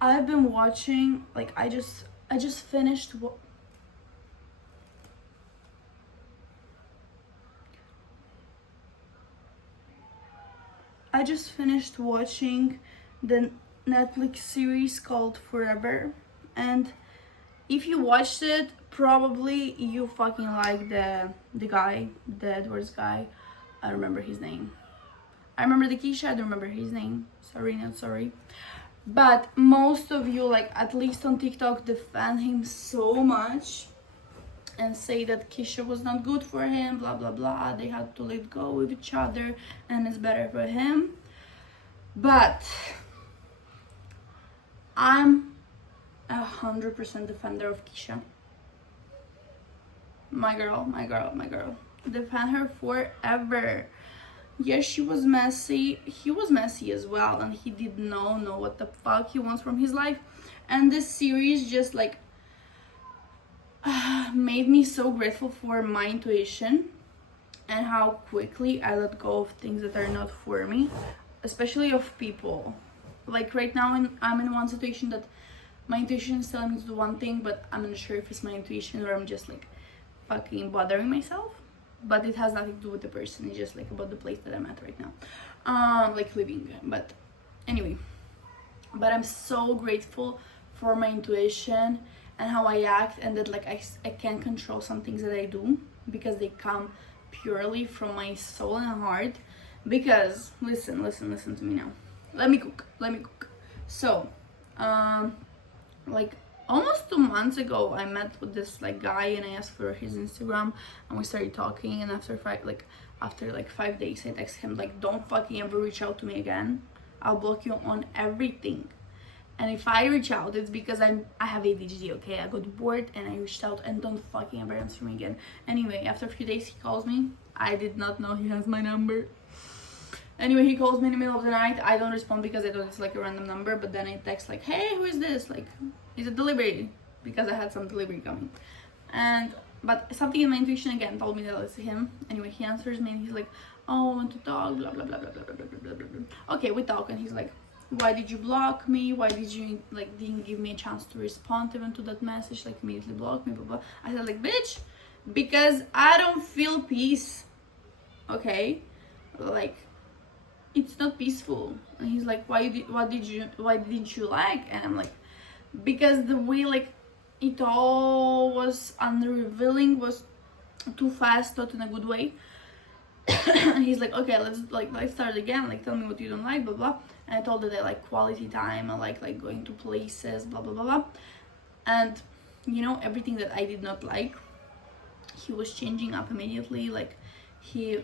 I've been watching, like, I just finished I just finished watching the Netflix series called Forever, and if you watched it, probably you fucking like the guy, the Edwards guy. I don't remember his name. I remember the Keisha, I don't remember his name. Sorry, not sorry. But most of you, like at least on TikTok, defend him so much and say that Keisha was not good for him, blah blah blah. They had to let go with each other and it's better for him. But I'm 100% defender of Keisha. My girl, my girl, my girl. Defend her forever. Yes, she was messy. He was messy as well, and he did not know what the fuck he wants from his life. And this series just like made me so grateful for my intuition and how quickly I let go of things that are not for me, especially of people. Like right now, I'm in one situation that my intuition is telling me to do one thing, but I'm not sure if it's my intuition or I'm just like fucking bothering myself. But it has nothing to do with the person. It's just like about the place that I'm at right now, like living. But anyway, but I'm so grateful for my intuition and how I act, and that like I can control some things that I do because they come purely from my soul and heart. Because listen to me now. Let me cook. So like almost 2 months ago, I met with this like guy and I asked for his Instagram and we started talking. And after 5 days, I text him like, don't fucking ever reach out to me again. I'll block you on everything. And if I reach out, it's because I have ADHD, okay? I got bored and I reached out, and don't fucking ever answer me again. Anyway, after a few days, he calls me. I did not know he has my number. Anyway, he calls me in the middle of the night. I don't respond because I thought it's like a random number, but then I text like, hey, who is this? Like, is it delivery? Because I had some delivery coming. But something in my intuition again told me that it's him. Anyway, he answers me and he's like, oh, I want to talk, blah, blah, blah, blah, blah, blah, blah, blah, blah, blah. Okay, we talk, and he's like, why did you block me? Why did you, like, didn't give me a chance to respond even to that message? Like, immediately block me, blah, blah. I said like, bitch, because I don't feel peace, okay? Like, it's not peaceful. And he's like, why didn't you like? And I'm like, because the way like it all was unrevealing was too fast, not in a good way. And he's like, okay, let's start again, like tell me what you don't like, blah blah. And I told that I like quality time, I like going to places, blah blah blah blah. And you know, everything that I did not like, he was changing up immediately. Like he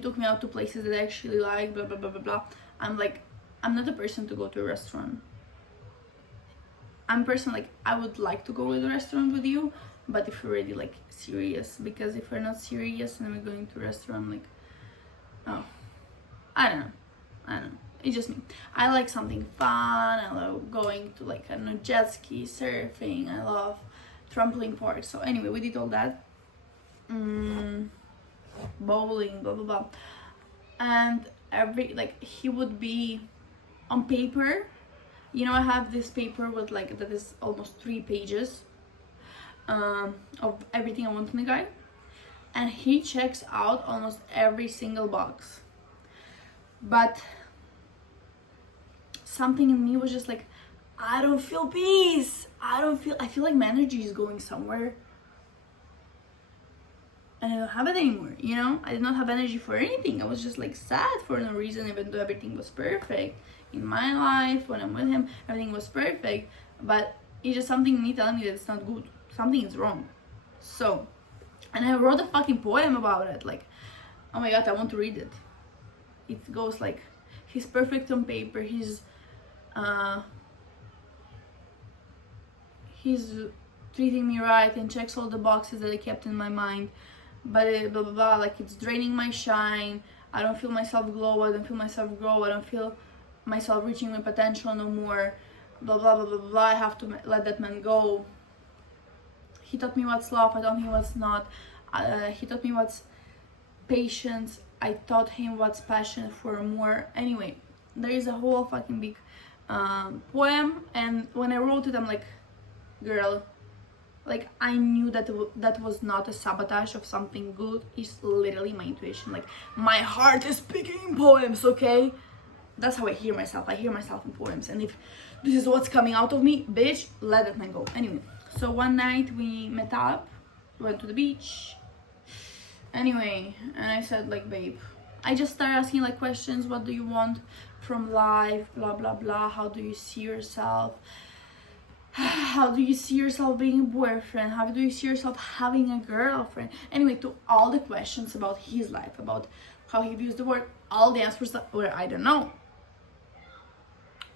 took me out to places that I actually like, blah blah blah blah blah. I'm like, I'm not a person to go to a restaurant. I'm a person like, I would like to go to the restaurant with you, but if you're really like serious, because if we're not serious and we're going to a restaurant, I'm like, oh, I don't know, it's just me. I like something fun. I love going to like, I don't know, jet ski, surfing. I love trampoline park. So anyway, we did all that, bowling, blah blah blah. And he would be on paper, you know, I have this paper with like, that is almost 3 pages of everything I want in a guy, and he checks out almost every single box. But something in me was just like, I don't feel peace. I feel like my energy is going somewhere and I don't have it anymore, you know? I did not have energy for anything. I was just like sad for no reason, even though everything was perfect in my life. When I'm with him, everything was perfect, but it's just something in me telling me that it's not good. Something is wrong. So, and I wrote a fucking poem about it. Like, oh my god, I want to read it. It goes like, he's perfect on paper. He's treating me right and checks all the boxes that I kept in my mind, but blah blah blah, like it's draining my shine. I don't feel myself glow. I don't feel myself grow. I don't feel myself reaching my potential no more. Blah blah blah blah blah. I have to let that man go. He taught me what's love. I taught him what's not. He taught me what's patience. I taught him what's passion for more. Anyway, there is a whole fucking big poem, and when I wrote it, I'm like, girl, like I knew that that was not a sabotage of something good. It's literally my intuition. Like my heart is speaking in poems, okay? That's how I hear myself. I hear myself in poems, and if this is what's coming out of me, bitch, let that man go. Anyway, so one night we met up, went to the beach. Anyway, and I said like, babe, I just started asking like questions. What do you want from life? Blah blah blah. How do you see yourself? How do you see yourself being a boyfriend? How do you see yourself having a girlfriend? Anyway, to all the questions about his life, about how he views the world, all the answers were I don't know.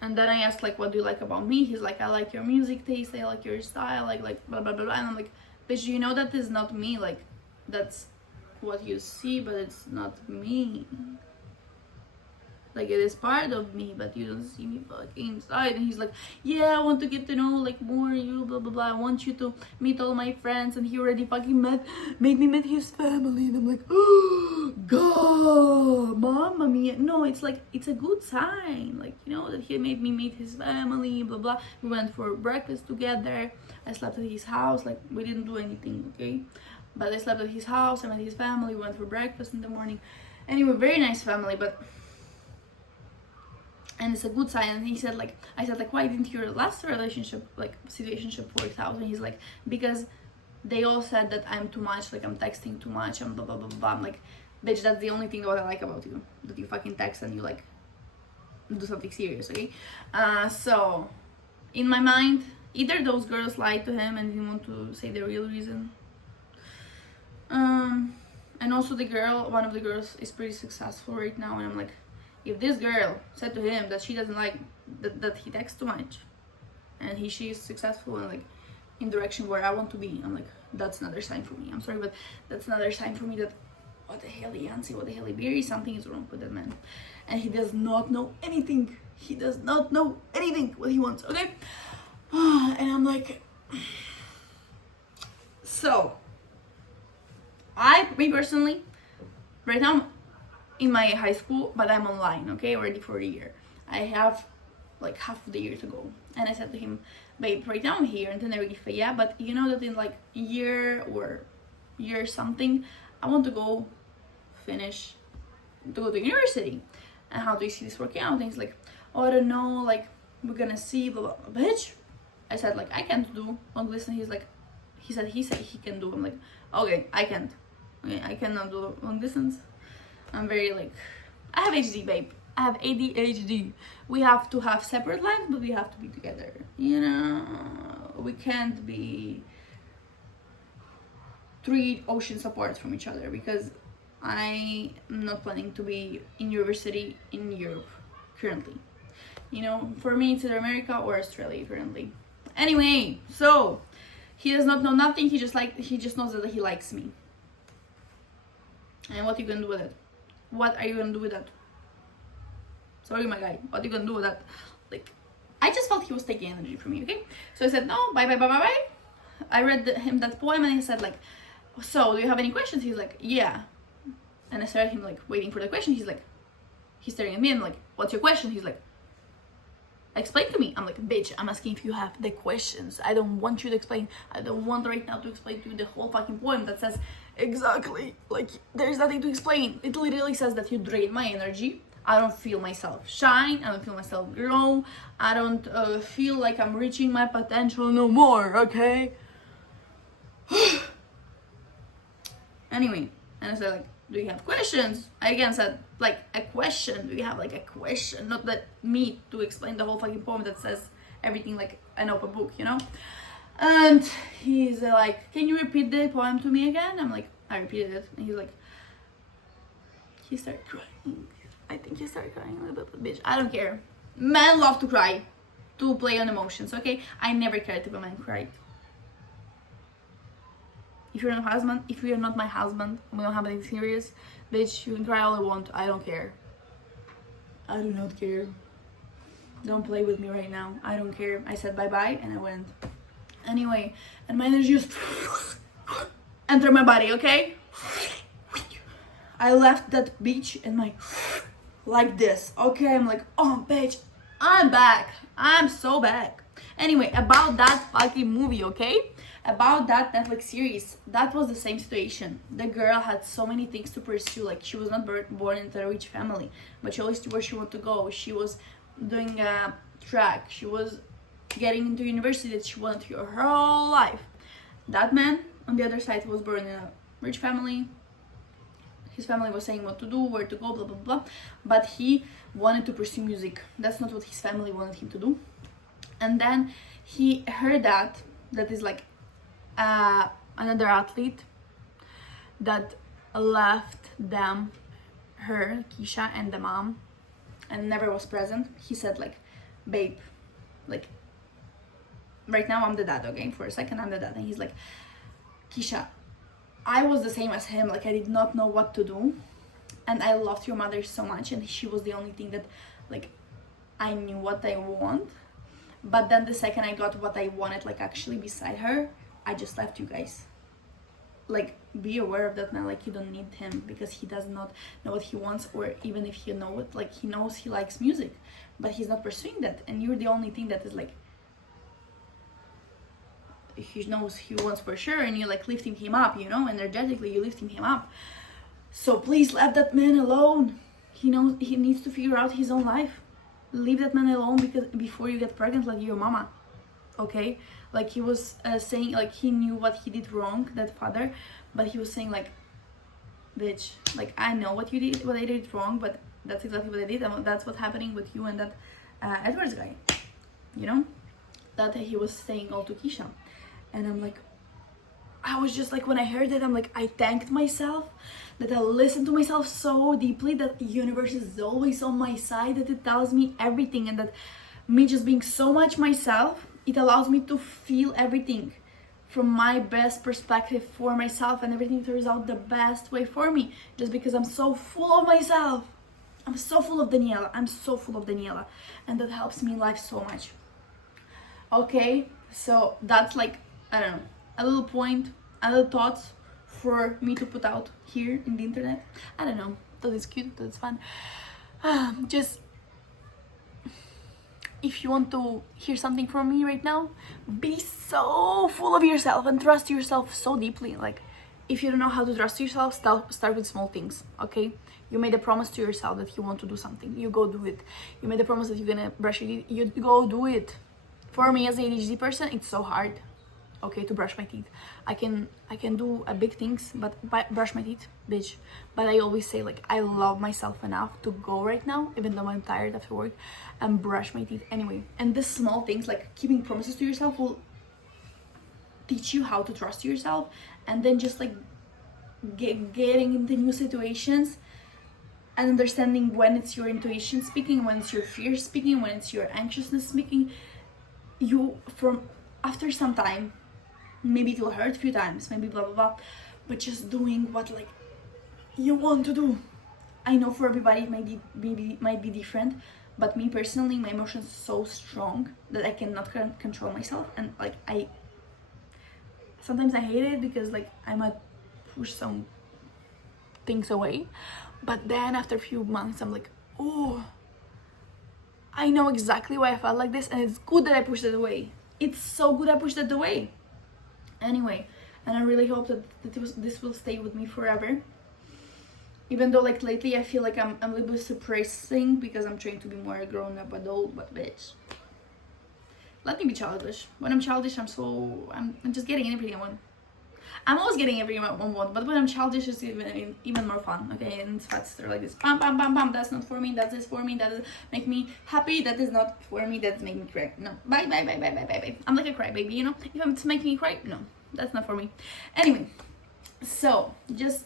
And then I asked like, what do you like about me? He's like, I like your music taste, I like your style, like blah blah blah blah. And I'm like, bitch, you know that is not me. Like that's what you see, but it's not me. Like it is part of me, but you don't see me fucking inside. And he's like, yeah, I want to get to know like more you, blah blah blah. I want you to meet all my friends. And he already fucking made me meet his family. And I'm like, oh god, mamma mia. No, it's like, it's a good sign, like, you know, that he made me meet his family, blah blah. We went for breakfast together. I slept at his house. Like we didn't do anything, okay, but I slept at his house. I met his family. We went for breakfast in the morning. Anyway, very nice family, but and it's a good sign. And he said like, I said like, why didn't your last relationship, like situationship, work out? And he's like, because they all said that I'm too much, like I'm texting too much, and blah blah blah blah. I'm like, bitch, that's the only thing that I like about you, that you fucking text and you like do something serious, okay? So in my mind, either those girls lied to him and didn't want to say the real reason, and also the girl, one of the girls is pretty successful right now, and I'm like, if this girl said to him that she doesn't like that he texts too much, and she is successful and like in direction where I want to be, I'm like, that's another sign for me. I'm sorry, but that's another sign for me that what the hell, Yancy, what the hell, Iberi, something is wrong with that man, and he does not know anything. He does not know anything what he wants, okay? And I'm like, so me personally, right now in my high school, but I'm online, okay, already for a year. I have like half of the year to go. And I said to him, babe, right now I'm here in Tenerife, yeah, but you know that in like year or year something, I want to go to university. And how do you see this working out? And he's like, oh, I don't know, like we're gonna see, blah blah blah. Bitch, I said like, I can't do long distance. He said he can do. I'm like, okay, I can't. Okay, I cannot do long distance. I'm very like, I have ADHD, babe. I have ADHD. We have to have separate lives, but we have to be together. You know, we can't be 3 oceans apart from each other, because I am not planning to be in university in Europe currently. You know, for me it's either America or Australia currently. Anyway, so he does not know nothing. He just knows that he likes me. And what are you gonna do with it? What are you gonna do with that? Sorry, my guy. What are you gonna do with that? Like, I just felt he was taking energy from me, okay? So I said, no, bye, bye, bye, bye, bye. I read him that poem, and he said, like, so do you have any questions? He's like, yeah. And I started him, like, waiting for the question. He's staring at me, and I'm like, what's your question? He's like, explain to me. I'm like, bitch, I'm asking if you have the questions. I don't want you to explain. I don't want right now to explain to you the whole fucking poem that says exactly, like, there's nothing to explain. It literally says that you drain my energy. I don't feel myself shine. I don't feel myself grow. I don't feel like I'm reaching my potential no more, okay? Anyway, and I said, like, do you have questions? I again said, like, a question. Do you have, like, a question? Not that me to explain the whole fucking poem that says everything like an open book, you know? And he's like, can you repeat the poem to me again? I'm like, I repeated it. And he's like, he started crying. I think he started crying a little bit, bitch. I don't care. Men love to cry. To play on emotions, okay? I never cared if a man cried. If you're not my husband, we don't have anything serious, bitch, you can cry all you want. I don't care. I do not care. Don't play with me right now. I don't care. I said bye-bye and I went. Anyway, and my energy just entered my body, okay? I left that beach and my like this. Okay, I'm like, oh bitch, I'm back. I'm so back. Anyway, about that fucking movie, okay? About that Netflix series, that was the same situation. The girl had so many things to pursue. Like, she was not born into a rich family, but she always knew where she wanted to go. She was doing a track. She was getting into university that she wanted her whole life. That man, on the other side, was born in a rich family. His family was saying what to do, where to go, blah blah blah, but he wanted to pursue music. That's not what his family wanted him to do. And then he heard that is like another athlete that left them, her, Keisha, and the mom, and never was present. He said like, babe, like, right now I'm the dad, okay? For a second I'm the dad. And he's like, Keisha, I was the same as him. Like, I did not know what to do, and I loved your mother so much, and she was the only thing that, like, I knew what I want. But then the second I got what I wanted, like, actually beside her, I just left you guys. Like, be aware of that man. Like, you don't need him, because he does not know what he wants, or even if he knows it, like, he knows he likes music, but he's not pursuing that, and you're the only thing that is like, he knows he wants for sure, and you're like lifting him up, you know, energetically you're lifting him up. So please leave that man alone. He knows he needs to figure out his own life. Leave that man alone, because before you get pregnant like your mama, okay? Like, he was saying, like, he knew what he did wrong, that father, but he was saying like, bitch, like, I know what you did, what I did wrong, but that's exactly what I did, and that's what's happening with you and that Edwards guy, you know, that he was saying all to Keisha. And I'm like, I was just like, when I heard it, I'm like, I thanked myself that I listened to myself so deeply, that the universe is always on my side, that it tells me everything, and that me just being so much myself, it allows me to feel everything from my best perspective for myself, and everything turns out the best way for me, just because I'm so full of myself. I'm so full of Daniela. I'm so full of Daniela, and that helps me in life so much. Okay, so that's like, I don't know, a little point, a little thoughts for me to put out here in the internet. I don't know, that is cute, that is fun. Just, if you want to hear something from me right now, be so full of yourself and trust yourself so deeply. Like, if you don't know how to trust yourself, start with small things, okay? You made a promise to yourself that you want to do something, you go do it. You made a promise that you're gonna brush your teeth, you go do it. For me as an ADHD person, it's so hard, okay, to brush my teeth. I can do big things, but brush my teeth, bitch. But I always say, like, I love myself enough to go right now, even though I'm tired after work, and brush my teeth anyway. And these small things, like keeping promises to yourself, will teach you how to trust yourself. And then just like getting into new situations and understanding when it's your intuition speaking, when it's your fear speaking, when it's your anxiousness speaking. You, from after some time, maybe it will hurt a few times, maybe blah blah blah, but just doing what like you want to do. I know for everybody it might be different, but me personally, my emotions are so strong that I cannot control myself, and like sometimes I hate it, because like I might push some things away, but then after a few months I'm like, oh, I know exactly why I felt like this, and it's good that I pushed it away. It's so good I pushed it away. Anyway, and I really hope that this will stay with me forever. Even though like lately I feel like I'm a little bit suppressing, because I'm trying to be more a grown-up adult, but bitch, let me be childish. When I'm childish, I'm just getting everything I want. I'm always getting everything I want, but when I'm childish, it's even more fun, okay? And it's faster, like this, bam, bam, bam, bam, that's not for me, that is for me, that is make me happy, that is not for me, that's make me cry. No, bye, bye, bye, bye, bye, bye, bye. I'm like a crybaby, you know? If it's making me cry, no, that's not for me. Anyway, so just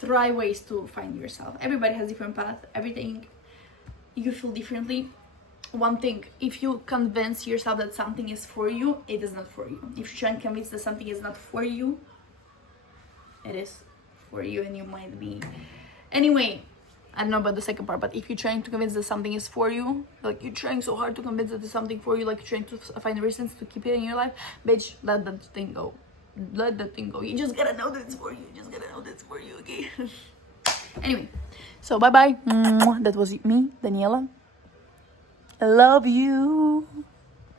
try ways to find yourself. Everybody has different path, everything you feel differently. One thing, if you convince yourself that something is for you, it is not for you. If you try and convince that something is not for you, it is for you, and you might be. Anyway, I don't know about the second part, but if you're trying to convince that something is for you, like you're trying so hard to convince that there's something for you, like you're trying to find reasons to keep it in your life, bitch, let that thing go. Let that thing go. You just gotta know that it's for you. You just gotta know that it's for you, okay? Anyway, So bye bye. That was me, Daniela. I love you.